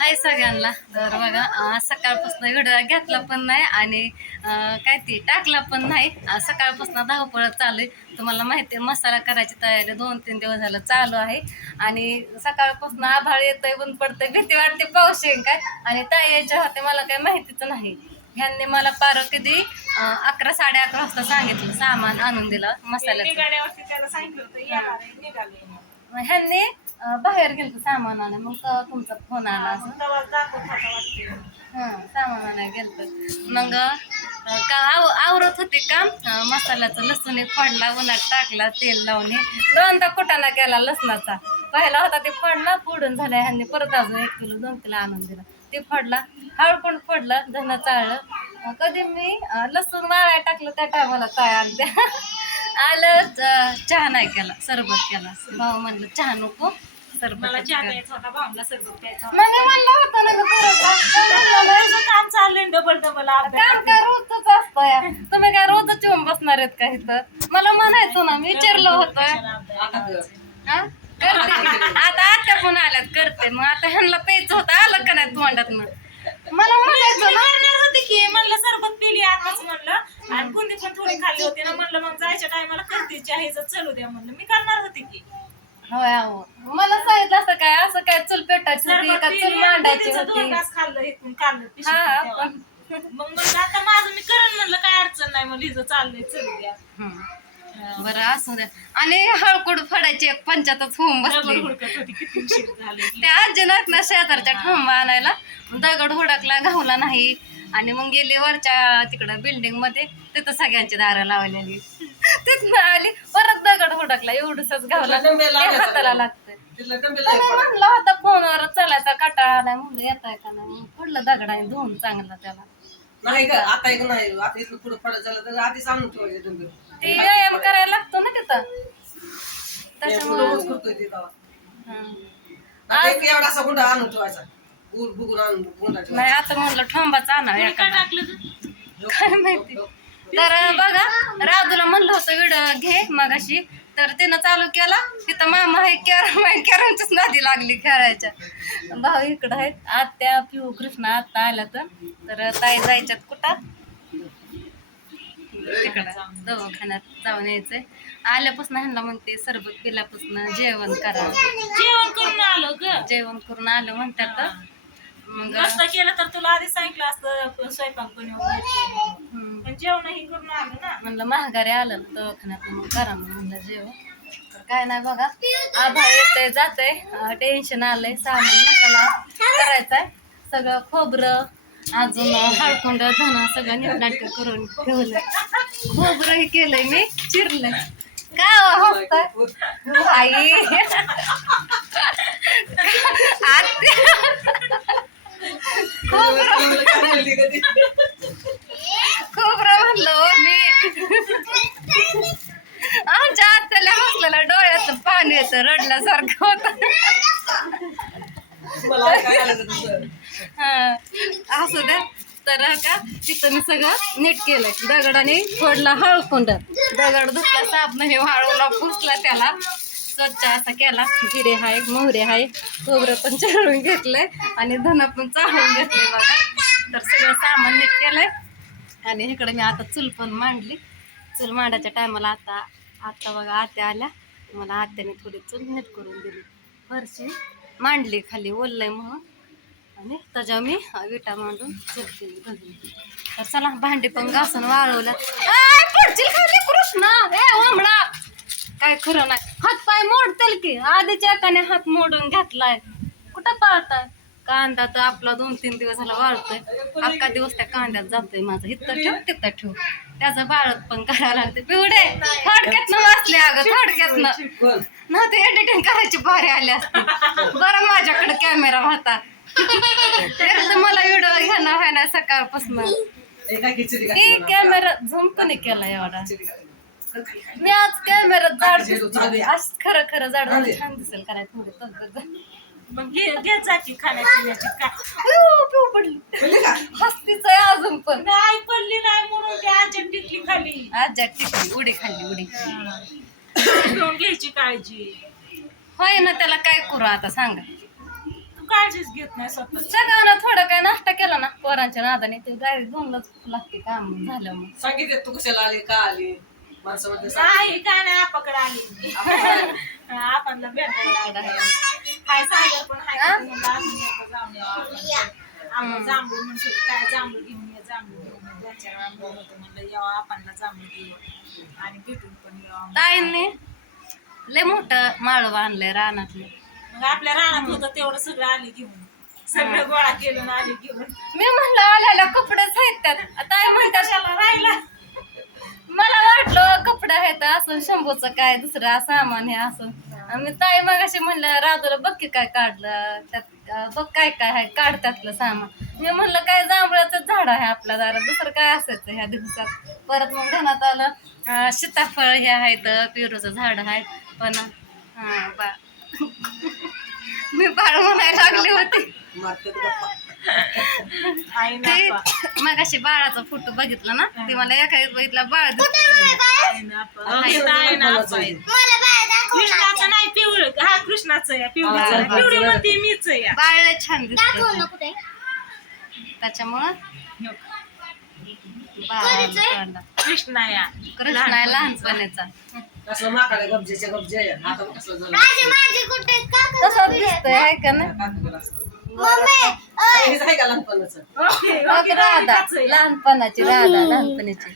हाय सगळ्यांना. तर बघा आज सकाळपासून व्हिडिओ घेतला पण नाही आणि काय ती टाकला पण नाही. आज सकाळपासून धावपळत चालू आहे. तुम्हाला माहिती आहे मसाला करायची तयारी 2-3 दिवस झालं चालू आहे आणि सकाळपासून आभाळ येतंय ऊन पडतंय भीती वाटते पाऊस येईल काय आणि ताई यायच्या होते मला काही माहितीच नाही. ह्यांनी मला पार कधी 11-11:30 वाजता सांगितलं सामान आणून दिलं मसाल्याचं. ह्यांनी बाहेर गेलं सामान आणायला मग तुमचा फोन आला असं सामान आणायला गेलं मग आवरत होते काम मसाल्याचं लसूण एक फोडला उन्हात टाकला तेल लावून दोनदा कुटाणा केला लसणाचा. पहिला होता ते फोडला फोडून झाला ह्यांनी परत अजून 1 किलो 2 किलो आणून दिला ते फोडला हळपण फोडलं धन चाळलं. कधी मी लसूण वाळायला टाकलं त्या टायमाला काय आणते आलं चहा नाही केला सरबत केला. भाऊ म्हणलं चहा नको मला चहा प्यायचा होता भावला सरबत प्यायचा म्हणलं होतं ना काम चाललंय डबल काम काय रोजच असतं. तुम्ही काय रोजच येऊन बसणार आहेत का इथं मला म्हणायचं ना मी विचारलं होतं. आता आत्या पण आल्यात करते मग आता ह्यांना प्यायचं होतं आलं का नाही तोंडात मला म्हणायचं ना होती की म्हणलं सरबत पिली आताच म्हणलं आणि बुंदी पण थोडी खाल्ली होती ना म्हणलं मग जायच्या टायमाला करते चहाचं चलू द्या म्हणलं मी करणार होते की होय अहो मला सांगितलं असं काय असं काय चूल पेटायची होती का चूल मांडायची होती. खाल्लं इथून काढलं मग म्हणलं आता माझं मी करण म्हणलं काय अडचण नाही म्हणलं हिचं चाललंय चलू द्या. बरं असू द्या आणि हळकुड फडायची एक पंचायतच होऊन बसली. त्या आजीनात ना शेजारच्या ठोंबा आणायला दगड हुडकला घावला नाही आणि मग गेली वरच्या तिकडं बिल्डिंग मध्ये तिथं सगळ्यांची दारं लावलेली तिथनं आली परत दगड हुडकला एवढंच घावला हाताला लागतंय. म्हणलं होता फोनवर चलायचा कटाळा आलाय म्हणलं येताय का नाही पुढलं दगडाने धुवून चांगला त्याला नाही का आता एक नाही आता इथलं पुढं पडत झालं तर आधी सांगून ठेवायचं ते व्यायाम करायला लागतो ना तिथं त्याच्यामुळे करतोय ते एवढा असा गुंडा आणून ठेवायचा गुड बुगून आणून गुंडा ठेवायचा. नाही आता म्हणलं ठोंबाच आणा एखादा काय माहिती. तर बघा राजूला म्हणलं होतं व्हिडिओ घे मगाशी तर तिनं चालू केला तिथं मामा आहे कॅरमचीच नादी लागली खेळायच्या. भाऊ इकडं आहेत आत्या पिऊ कृष्णा आत्ता आल्या तर ताई जायच्यात कुठं तिकडं दवाखान्यात जाऊन यायचंय. आल्यापासून ह्यांना म्हणते सरबत पिल्यापासून जेवण करा जेवण करून आलो ग जेवण करून आलं म्हणतात. मग मस्त केलं तर तुला आधी सांगितलं असतं स्वयंपाक पण जेवण ही करून आलो ना म्हणलं महागारी आलं ना दवाखान्यात मग करा म्हणलं जेवण. तर काय नाही बघा आभाळ येतंय जातंय टेन्शन आलंय सामान मसाला करायचाय सगळं खोबरं अजून हळकुंड धना सगळं नीटनाटक करून ठेवलंय. खोबरं हे केलंय मी चिरलंय काय हसताय आई खोबरं म्हणलं हो मी आमच्या आत्याला हसलेला डोळ्यातून पाणी येतं रडल्यासारखं होतं. असू द्या. तर का तिथं मी सगळं नीट केलंय दगडाने फोडला हळकुंड दगड धुतला साबणाने वाळवला पुसला त्याला स्वच्छ असा केला. जिरे हाय मोहरे हाय खोबरं पण चाळून घेतलंय आणि धन पण चाळून घेतलंय बघा. तर सगळं सामान नीट केलंय आणि इकडे मी आता चूल पण मांडली. चूल मांडायच्या टायमाला आता बघा आत्या आल्या मला आत्याने थोडी चूल नीट करून दिली फरशी मांडली खाली ओललंय म्हणून आणि त्याच्यावर मी विटा मांडून चूल केली घालून. तर चला भांडी पण घासून वाळवलं पडशील खाली कृष्णा ए ओंबळा काय खरं नाही हात पाय मोडतील की आधीच्या एकाने हात मोडून घेतलाय कुठं पाळताय. कांदा तर आपला 2-3 दिवस झाला वाळतोय अख्खा दिवस त्या कांद्यात जातोय माझा इथं ठेव तिथं ठेव त्याचं बाळत पण करायला लागते. पिवडे थोडक्यातनं वाचले अगं थोडक्यातनं नव्हते एडिटिंग करायची भारी आली असते बरं माझ्याकडे कॅमेरा होता. मला व्हिडिओ घेणं व्हायला सकाळपासून कॅमेरा झूम पण केला एवढा मी आज कॅमेरात झाड आज खरं खरं झाड छान दिसेल कराय थोडी तब्येत मग घेत जा की खाण्यापिण्याची पिऊ पडली हस्तीच आहे अजून पण नाही पडली नाही म्हणून ती आज्या टिकली खाली आज्या टिकली उडी खाल्ली उडी घेऊन घ्यायची काळजी होय ना त्याला काय करू आता सांगा काळजीच घेत नाही स्वतः. सगळ्यांना थोडं काय नाश्ता केला ना पोरांच्या नादाने ते डायरेक्ट घेऊनच लागते काम झालं मग. सांगितलं तू कशाला आली का आली माणसं म्हणते नाही काय नाही आपाकडे आली आपणला भेटायला हाय सागर पण हाय का म्हणलं अजून एकदा जाऊन यावं आपण जांभूळ म्हणतो काय जांभूळ घेऊन ये जांभूळ घेऊन ये 2-4 आंबे होते म्हणलं यावं आपणला जांभूळ घेऊ आणि भेटून पण यावं. ताईंनी लय मोठं माळव आणलंय रानातलं. मग आपल्या रानात होतं तेवढं सगळं आली घेऊन सगळं गोळा केलं आणि आली घेऊन. मी म्हणलं आल्याला कपडेच आहेत त्यात ताई म्हणतात कशाला राहिला मला वाटलं कपडे आहेत असं शंभूचं काय दुसरं सामान हे असं. आणि ताई मग अशी म्हणलं राधूला बघ की काय काढलं त्यात बघ काय काय आहे काढ त्यातलं सामान. मी म्हणलं काय जांभळाचं झाड आहे आपल्या दारात दुसरं काय असायचं ह्या दिवसात. परत मग ध्यानात आलं सीताफळ हे आहेत पेरूचं झाड आहे पण बा मी बाळ म्हणायला लागली होती. मारतात गप्पा. आई ना ते आपा. मग अशी बाळाचा फोटो बघितला ना ते मला एका बघितला बाळ आई ना आपा. आई ना आपा आहे. कृष्णाचं नाही पिवळं हा कृष्णाचं आहे पिवळं पिवळी म्हणते मीच आहे. बाळ लय छान दिसत त्याच्यामुळं बाळ कृष्णा या कृष्ण आहे लहानपणीचा कसलं माकडे गबजेच्या गबजे आहे. आता मग कसलं झालं तसंच दिसतंय आहे का ना. काकूला असं. हेच आहे का लहानपणाचं ओके मग ओके राधा लहानपणाची राधा लहानपणीची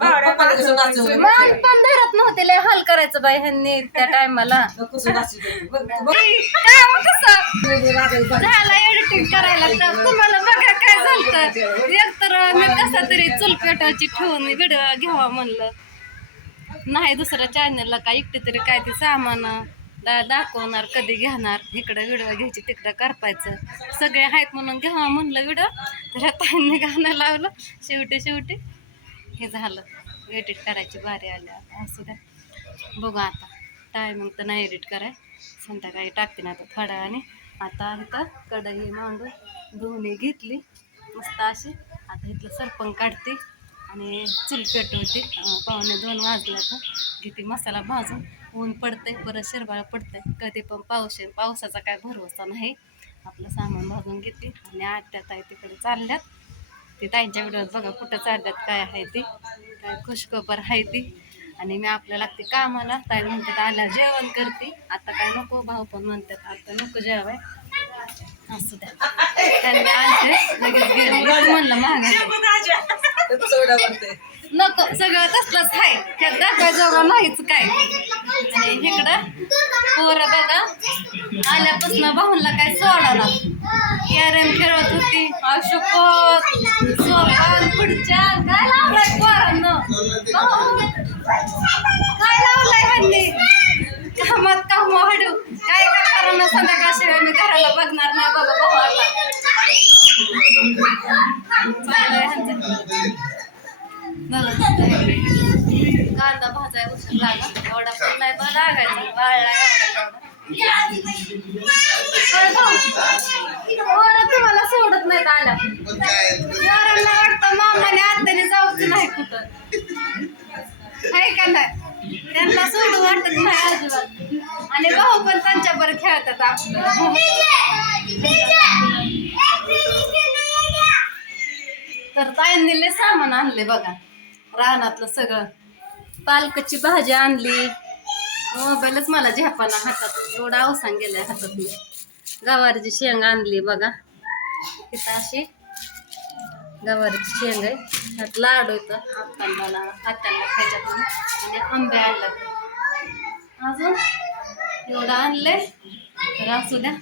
पप्पाला कसं नाचवलं लहानपण धरत नव्हते लय हाल करायचं बाई ह्यांनी त्या टायमाला. कसं नाचवलं बघ बघ काय मग कसं झालं एडिटिंग करायला तर तुम्हाला बघा काय झालं एकतर मी कसा तरी चूल पेटाची ठेवून व्हिडिओ घ्यावा म्हणलं नाही दुसऱ्या चॅनलला काय एकटी तरी काय ते सामान दाखवणार कधी घेणार इकडं व्हिडिओ घ्यायची तिकडं करपायचं सगळे आहेत म्हणून घ्यावा म्हणलं व्हिडिओ तर ताईंनी गाणं लावलं शेवटी हे झालं एडिट करायची बारी आल्या असू द्या बघू आता टायमिंग तर नाही एडिट कराय संध्याकाळी टाकते ना आता थोड्या वेळाने. आता इथं कढई मांडून धुवणी घेतली मस्त अशी आता इथलं सरपण काढते आणि चूल पेटवते 1:45 वाजले आता घेते मसाला भाजून. ऊन पडतंय परत शिरवाळं पडतंय कधी पण पावसाचा काय भरोसा नाही. आपलं सामान भाजून घेते आणि आत्या ताई तिकडे चालल्यात ते ताईंच्या व्हिडिओत बघा कुठं चालल्यात काय आहे ती काय खुशखबर आहे ती. आणि मी आपल्या लागते कामाला ताई म्हणतात आल्या जेवण करते आता काय नको भाऊ पण म्हणतात आता नको जेवाय असू द्या त्यांनी आणते लगेच गेले म्हणलं महागाचं ते कसं उड्या मारते. नको सगळं तसलंच आहे त्यात दाखवायचं नाहीच काय. आणि इकडं पोरं बघा आल्यापासून भाऊनला काय सोडा कॅरम खेळत होती अशोकत सोपान पुढच्या काय लावलाय पोरांना काय लावलाय हल्ली कामात काम वाढू काय कारण संध्याकाळशिवाय मी घराला बघणार नाही बाबा भावाला चाललंय कांदा भाजाय उशीर लागला एवढा पण नाही तो लागायचा वाळला एवढा तुम्हाला सोडत नाहीत आल्या पोरांना वाटतं मामाने आत्याने जाऊच नाही कुठं आहे का नाही त्यांना सोडू वाटत नाही अजिबात. आणि भाऊ पण त्यांच्यावर खेळतात आपलं तर ताईंनी लय सामान आणले बघा रानातलं सगळं. पालकाची भाजी आणली मोबाईलच मला झेपाना हातात एवढा अवसान गेलाय हातात मी. गवारीची शेंग आणली बघा इथं अशी गवारीची शेंग आहे त्यात लाडू येतं आत्यांना खायच्यात म्हणून. आणि आंबे आणले अजून एवढं आणलंय तर असू द्या.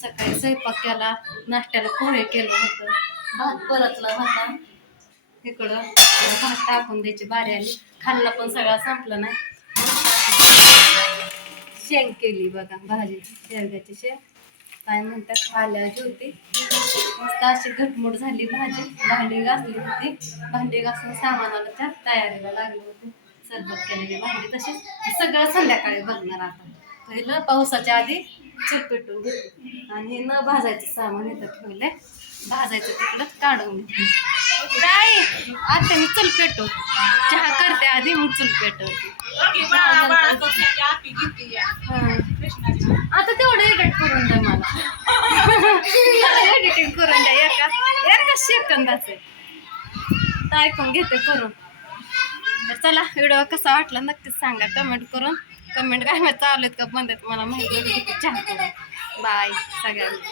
सकाळी स्वयंपाक केला नाश्त्याला पोहे केलं होतं भात परतला होता इकडं भात टाकून द्यायची बारी आली खाल्ला पण सगळा संपला नाही. शेंग केली बघा भाजी शेंगाची शेंग काय म्हणतात आल्या जेवती मस्त अशी घटमुट झाली भाजी. भांडी घासली होती भांडी घासून सामानाच्या तयारीला लागली होती सरबत केलेली भांडी तशीच सगळं संध्याकाळी बघणार. आता पहिलं पावसाच्या आधी चूल पेटून घेते आणि न भाजायचं सामान इथं ठेवलंय भाजायचं तिकडं काढून घेतलं काय आता मी चूल पेटव चहा करते आधी मग चूल पेटवते. कृष्णाची. आता तेवढं एडिट करून द्या मला एडिटिंग करून द्या एका सेकंदाचं तर ऐकून घेते करून. तर चला व्हिडिओ कसा वाटला नक्कीच सांगा कमेंट करून. कमेंट काय चालू आहेत का बंद आहेत मला माहिती. चहा करून बाय सगळ्यांना.